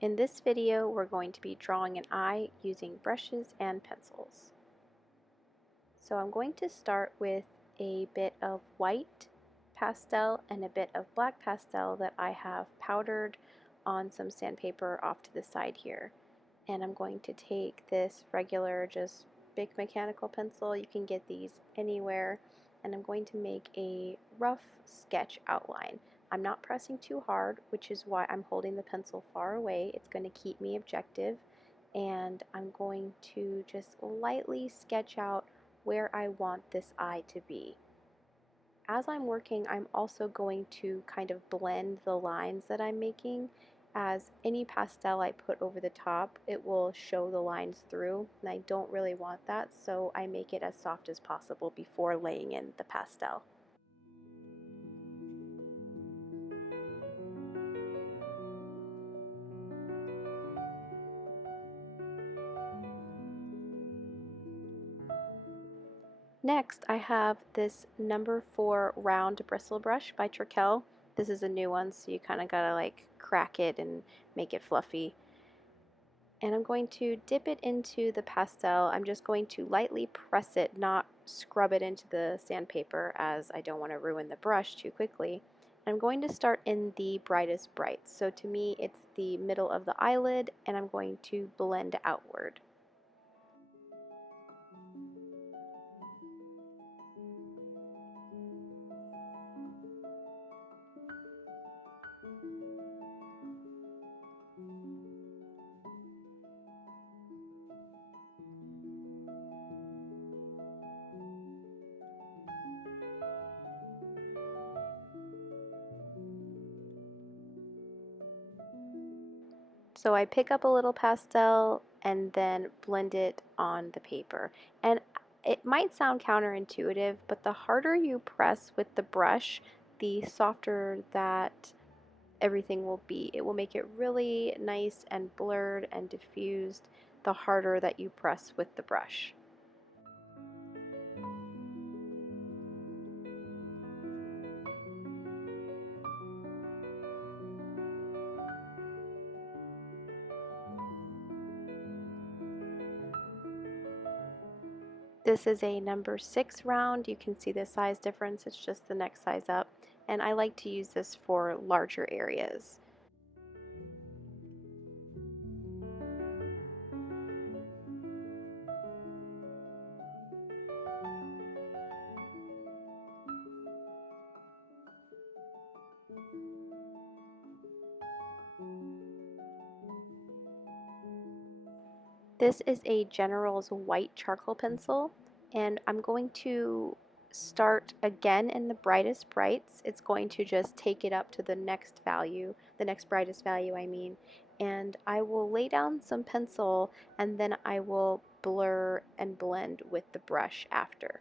In this video, we're going to be drawing an eye using brushes and pencils. So I'm going to start with a bit of white pastel and a bit of black pastel that I have powdered on some sandpaper off to the side here. And I'm going to take this regular, just big mechanical pencil. You can get these anywhere. And I'm going to make a rough sketch outline. I'm not pressing too hard, which is why I'm holding the pencil far away. It's going to keep me objective. And I'm going to just lightly sketch out where I want this eye to be. As I'm working, I'm also going to kind of blend the lines that I'm making. As any pastel I put over the top, it will show the lines through, and I don't really want that, so I make it as soft as possible before laying in the pastel. Next, I have this number 4 round bristle brush by Trekell. This is a new one, so you kind of gotta like crack it and make it fluffy. And I'm going to dip it into the pastel. I'm just going to lightly press it, not scrub it into the sandpaper, as I don't want to ruin the brush too quickly. I'm going to start in the brightest brights. So to me, it's the middle of the eyelid, and I'm going to blend outward. So I pick up a little pastel and then blend it on the paper. And it might sound counterintuitive, but the harder you press with the brush, the softer that everything will be. It will make it really nice and blurred and diffused the harder that you press with the brush. This is a number 6 round. You can see the size difference. It's just the next size up. And I like to use this for larger areas. This is a General's white charcoal pencil, and I'm going to start again in the brightest brights. It's going to just take it up to the next value, the next brightest value I mean, and I will lay down some pencil and then I will blur and blend with the brush after.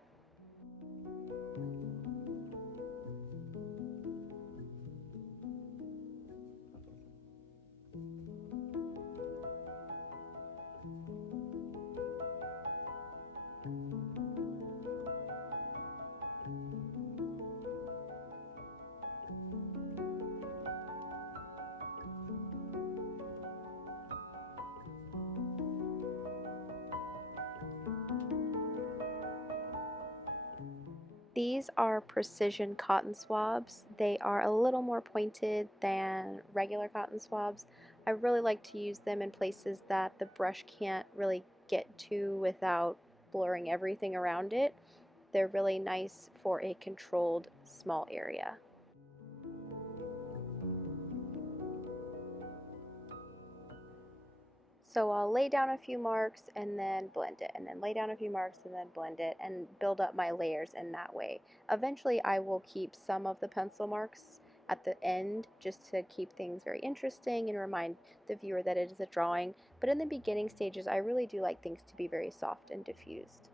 These are precision cotton swabs. They are a little more pointed than regular cotton swabs. I really like to use them in places that the brush can't really get to without blurring everything around it. They're really nice for a controlled small area. So I'll lay down a few marks and then blend it, and then lay down a few marks and then blend it, and build up my layers in that way. Eventually I will keep some of the pencil marks at the end just to keep things very interesting and remind the viewer that it is a drawing, but in the beginning stages I really do like things to be very soft and diffused.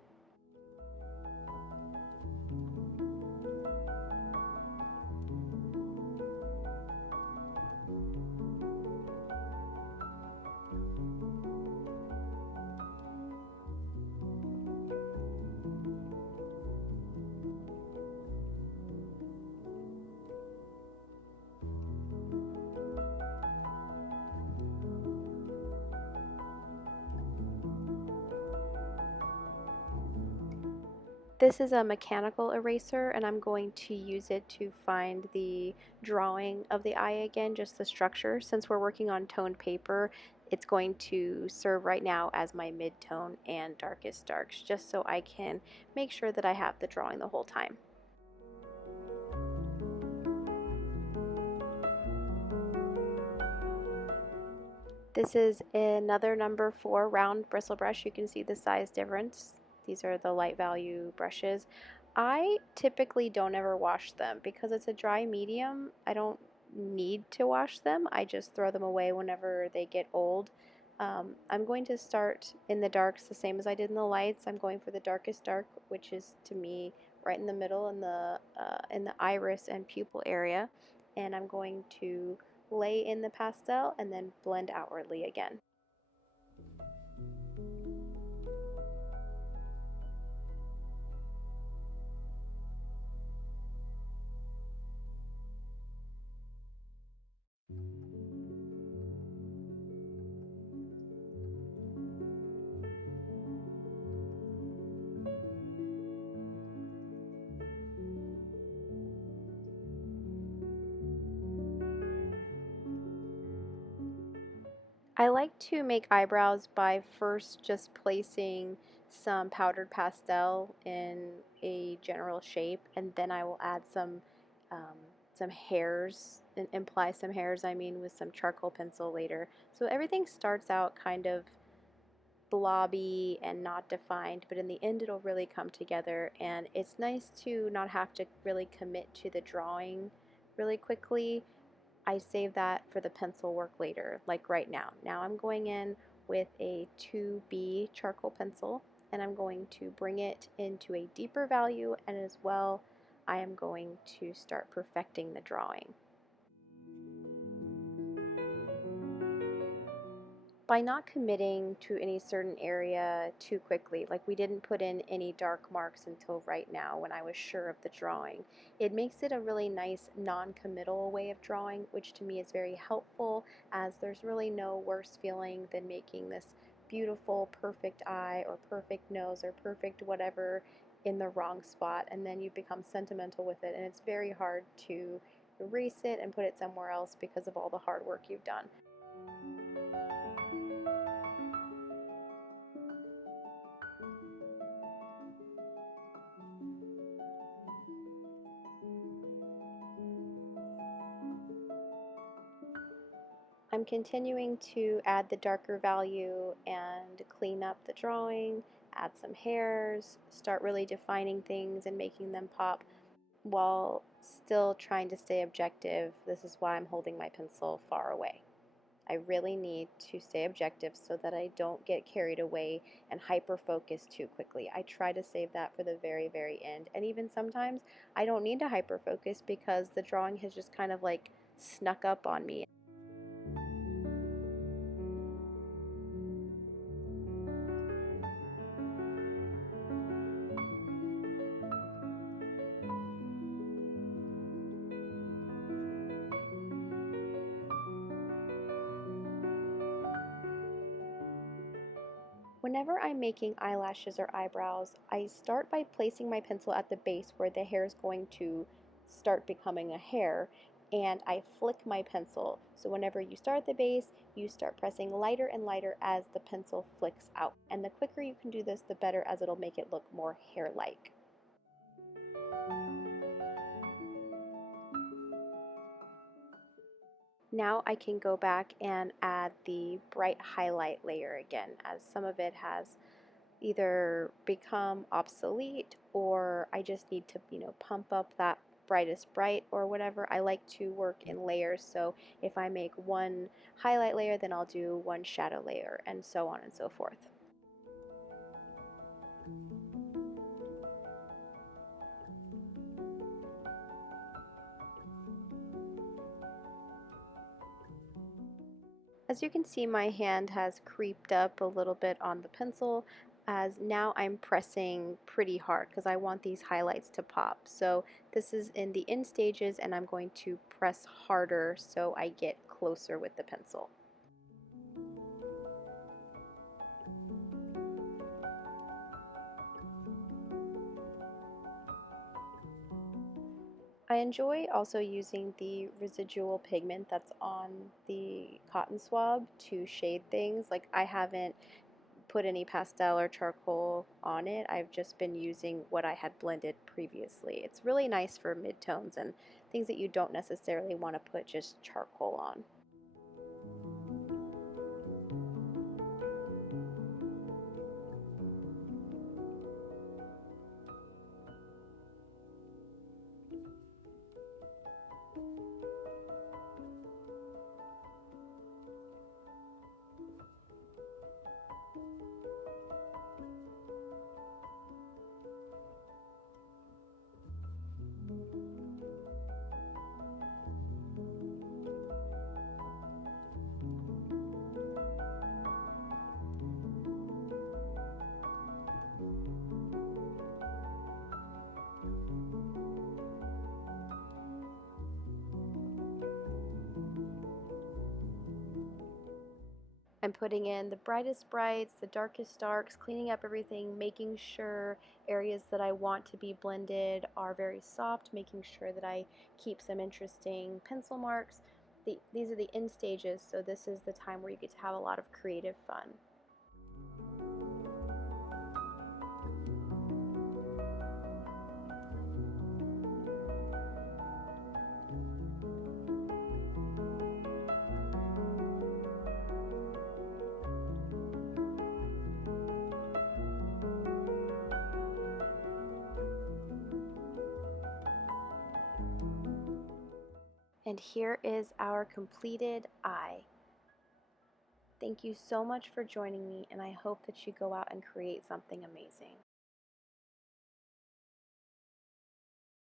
This is a mechanical eraser, and I'm going to use it to find the drawing of the eye again, just the structure. Since we're working on toned paper, it's going to serve right now as my mid-tone and darkest darks, just so I can make sure that I have the drawing the whole time. This is another number 4 round bristle brush. You can see the size difference. These are the light value brushes. I typically don't ever wash them because it's a dry medium. I don't need to wash them. I just throw them away whenever they get old. I'm going to start in the darks the same as I did in the lights. I'm going for the darkest dark, which is to me right in the middle in the iris and pupil area, and I'm going to lay in the pastel and then blend outwardly again. I like to make eyebrows by first just placing some powdered pastel in a general shape, and then I will add um, some hairs and apply some hairs, I mean, with some charcoal pencil later. So everything starts out kind of blobby and not defined, but in the end it'll really come together, and it's nice to not have to really commit to the drawing really quickly. I save that for the pencil work later, like right now. Now I'm going in with a 2B charcoal pencil, and I'm going to bring it into a deeper value, and as well I am going to start perfecting the drawing. By not committing to any certain area too quickly, like we didn't put in any dark marks until right now when I was sure of the drawing, it makes it a really nice non-committal way of drawing, which to me is very helpful, as there's really no worse feeling than making this beautiful perfect eye or perfect nose or perfect whatever in the wrong spot, and then you become sentimental with it, and it's very hard to erase it and put it somewhere else because of all the hard work you've done. I'm continuing to add the darker value and clean up the drawing, add some hairs, start really defining things and making them pop while still trying to stay objective. This is why I'm holding my pencil far away. I really need to stay objective so that I don't get carried away and hyper focus too quickly. I try to save that for the very, very end. And even sometimes I don't need to hyper focus because the drawing has just kind of like snuck up on me. Whenever I'm making eyelashes or eyebrows, I start by placing my pencil at the base where the hair is going to start becoming a hair, and I flick my pencil. So whenever you start at the base, you start pressing lighter and lighter as the pencil flicks out. And the quicker you can do this, the better, as it'll make it look more hair-like. Now I can go back and add the bright highlight layer again, as some of it has either become obsolete or I just need to, pump up that brightest bright or whatever. I like to work in layers, so if I make one highlight layer, then I'll do one shadow layer, and so on and so forth. As you can see, my hand has creeped up a little bit on the pencil, as now I'm pressing pretty hard because I want these highlights to pop. So this is in the end stages, and I'm going to press harder so I get closer with the pencil. I enjoy also using the residual pigment that's on the cotton swab to shade things. Like I haven't put any pastel or charcoal on it. I've just been using what I had blended previously. It's really nice for midtones and things that you don't necessarily want to put just charcoal on. I'm putting in the brightest brights, the darkest darks, cleaning up everything, making sure areas that I want to be blended are very soft, making sure that I keep some interesting pencil marks. These are the end stages, so this is the time where you get to have a lot of creative fun. And here is our completed eye. Thank you so much for joining me, and I hope that you go out and create something amazing.